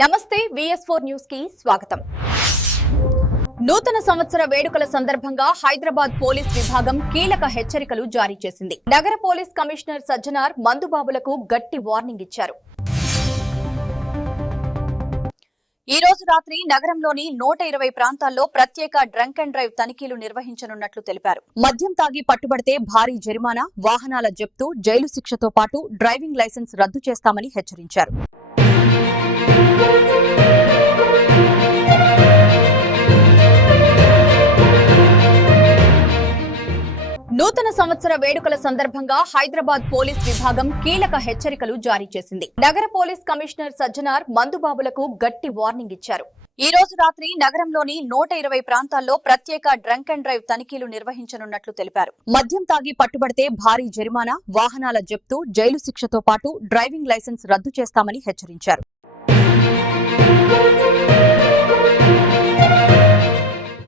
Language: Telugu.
నమస్తే VS4 న్యూస్ కి స్వాగతం. నూతన సంవత్సర వేడుకల సందర్భంగా హైదరాబాద్ పోలీస్ విభాగం కీలక హెచ్చరికలు జారీ చేసింది. నగర పోలీస్ కమిషనర్ సజ్జనార్ మందుబాబులకు గట్టి వార్నింగ్ ఇచ్చారు. ఈ రోజు రాత్రి నగరంలోని 120 ప్రాంతాల్లో ప్రత్యేక డ్రంక్ అండ్ డ్రైవ్ తనిఖీలు నిర్వహించనున్నట్లు తెలిపారు. మద్యం తాగి పట్టుబడితే భారీ జరిమానా, వాహనాల జప్తు, జైలు శిక్షతో పాటు డ్రైవింగ్ లైసెన్స్ రద్దు చేస్తామని హెచ్చరించారు. నూతన సంవత్సర వేడుకల సందర్భంగా హైదరాబాద్ పోలీస్ విభాగం కీలక హెచ్చరికలు జారీ చేసింది. నగర పోలీస్ కమిషనర్ సజ్జనార్ మందుబాబులకు గట్టి వార్నింగ్ ఇచ్చారు. ఈ రోజు రాత్రి నగరంలోని 120 ప్రాంతాల్లో ప్రత్యేక డ్రంక్ అండ్ డ్రైవ్ తనిఖీలు నిర్వహించనున్నట్లు తెలిపారు. మద్యం తాగి పట్టుబడితే భారీ జరిమానా, వాహనాల జప్తు, జైలు శిక్షతో పాటు డ్రైవింగ్ లైసెన్స్ రద్దు చేస్తామని హెచ్చరించారు.